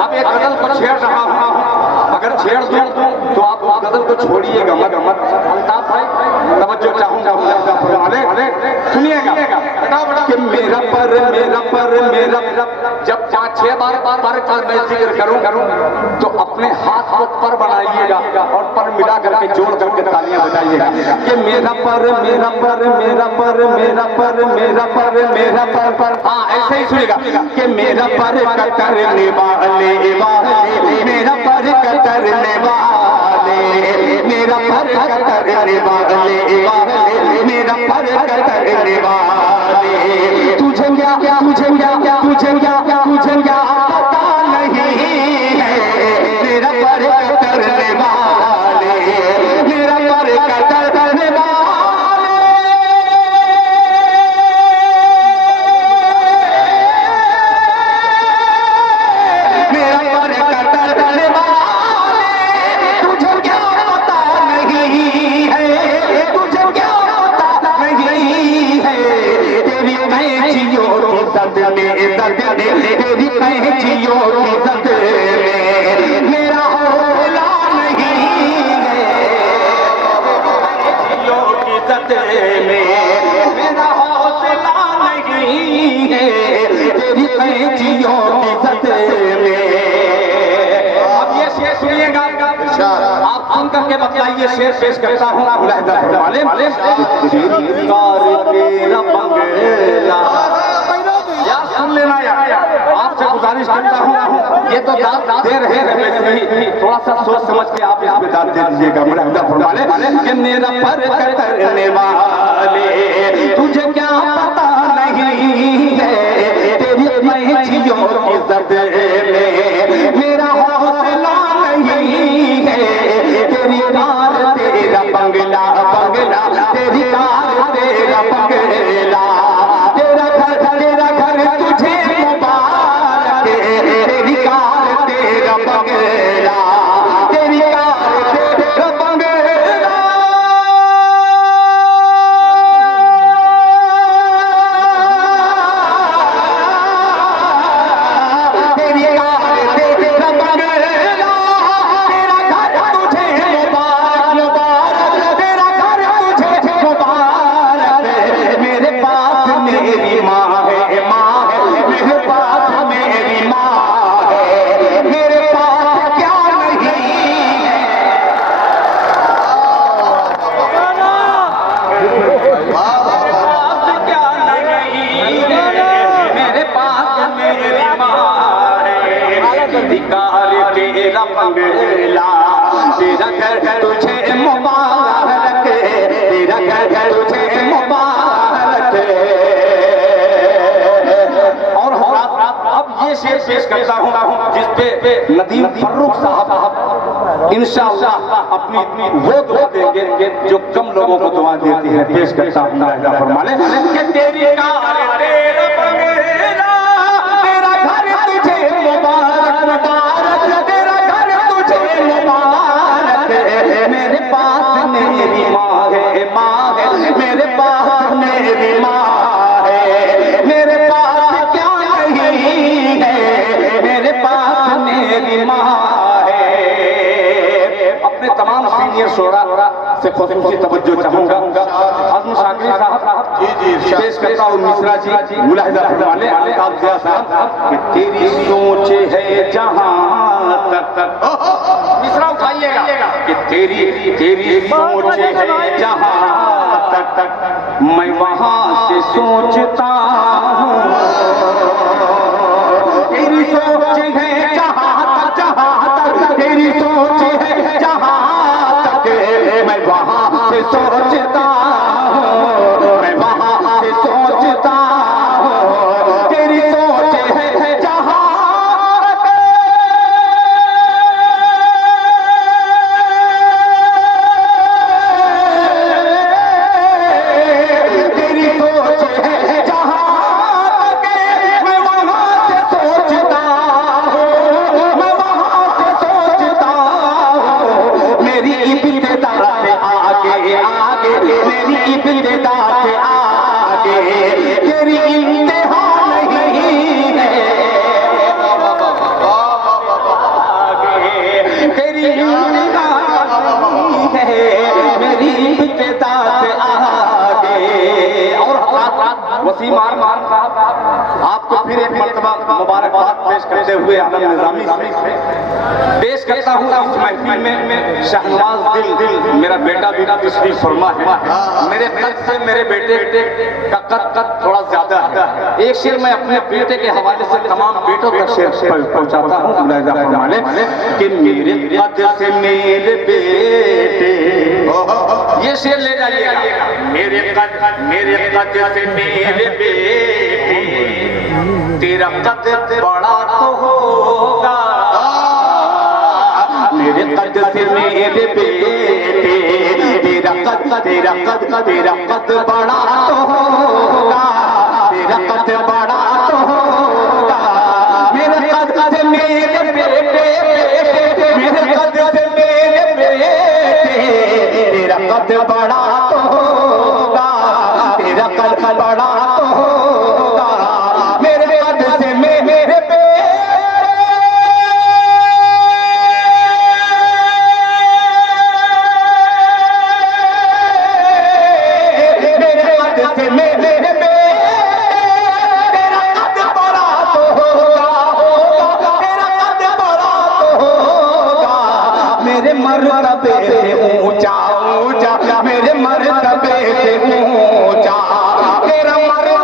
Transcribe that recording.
अब एक गजल को छेड़ रहा हूँ, अगर छेड़ दूं तो आप उस गजल को छोड़िएगा मत। अल्ताफ भाई तवज्जो चाहूंगा, सुनिएगा कि मेरा जब 5-6 बार का मैं जिक्र करूं तो अपने हाथ को पर बनाइएगा और पर मिला करके जोड़ करके तालियां बजाइएगा कि मेरा पर। हाँ ऐसे ही सुनिएगा कि मेरा पर कतरने वाले, मेरा पर कतरने वाले, मेरा पर कतरने वाले, मेरा पर कतरने वाले। तुझे क्या पता नहीं है, मेरा पर कतरने वाले, मेरा पर कतरने वाले, मेरा पर कतरने वाले। तुझे क्या पता नहीं है, तुझे क्या पता नहीं है, तेरी कैंचियों की दर्द में दर्द दे, तेरी कैंचियों की दर्द में मेरा हौसला नहीं है, कैंचियों की दर्द में मेरा हौसला नहीं है, तेरी कैंचियों की दर्द में। अब ये शेर सुनिएगा, आप सुन करके बतलाइए। शेर पेश करता हूँ सुन लेना यार, आपसे गुजारिश करता हूँ। ये तो दाद दे रहे हैं, थोड़ा सा सोच समझ के आप इसमें दाद दे दीजिएगा। कि मेरा पर कतरने वाले, तुझे क्या पता नहीं है, तेरी कैंचियों की दर्द में मेरा हौसला नहीं है, तेरी कार तेरा बंगला, तेरी कार तेरा बंगला, तेरा घर तुझे मुबारक, तेरी कार तेरा बंगला, तेरी कार तेरा बंगला, तेरी कार तेरा बंगला, तेरा घर तुझे मुबारक, तेरा घर तुझे मुबारक। मेरे पास मेरी माँ है, मेरे पास मेरी माँ है, मेरे पास क्या नहीं है, क्या नहीं है, मेरे पास मेरी माँ है, धिकार तेरा बंगला, तेरा घर तुझे मुबारक, तेरा घर तुझे मुबारक। अब ये शेर पेश करता हूँ जिसपे नदीम फर्रुख साहब इंशाअल्लाह अपनी वो दुआ देंगे जो कम लोगों को दुआ देती है। पेश करता हूँ फरमाने कि तेरी कार तेरा बंगला, तेरा घर तुझे मुबारक, तेरा घर तुझे मुबारक। मेरे पास मेरी माँ है, मेरे पास मेरी माँ है, मेरे पास क्या नहीं है, मेरे पास मेरी माँ है। अपने तमाम सीनियर शोरा से खुसूसी तवज्जो चाहूंगा। आज़म शाकिरी साहब जी पेश करता हूँ मिश्रा जी, मुलाहिजा फरमाने अल्ताफ ज़िया साहब कि तेरी सोच है जहां तक, मिश्रा उठाइएगा कि तेरी सोच है जहां तक, मैं वहां से सोचता हूँ, तेरी सोच है जहां तक, तेरी सोच है जहां तक, मैं वहां से सोचता हूँ, मैं वहां से सोचता हूँ, तेरी सोच है जहां तक, तेरी सोच है जहां तक, फिर एक मर्तबा मुबारकबाद पेश करते हुए आलम निजामी पेश करता हूँ इस महफिल में शहनवाज दिल मेरा बेटा तशरीफ फरमा है। मेरे कद से मेरे बेटे का कद थोड़ा ज्यादा है। एक शेर मैं अपने बेटे के हवाले से तमाम बेटों तक शेर पहुंचाता हूँ मुलाहिजा फरमाने कि मेरे कद से मेरे बेटे, ये शेर ले जाइएगा। मेरे कद से मेरे बेटे, तेरा कद बड़ा तो होगा। मेरे कद से मेरे बेटे, तेरा कद बड़ा तो होगा। तेरा कद बड़ा तो होगा। मेरे कद से मेरे बेटे, मेरे कद से मेरे बेटे, तेरा कद बड़ा तो होगा। तेरा कद बड़ा तो होगा। मेरे कद से मेरे बेटे, मेरे कद से मेरे बेटे, तेरा कद बड़ा तो होगा। तेरा कद बड़ा तो होगा। मेरे मर्तबे से ऊंचा ऊंचा, मेरे मर्तबे से ऊंचा, तेरा मर्तबा